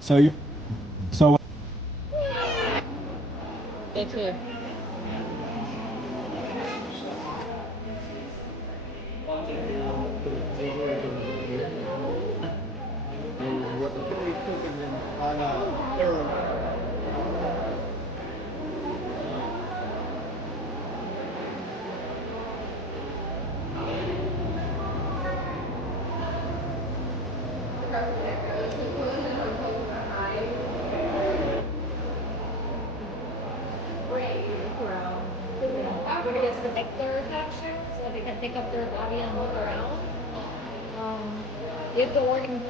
So you, so That's it. Because protector section, so they can take up their body and walk around. Um, if the organ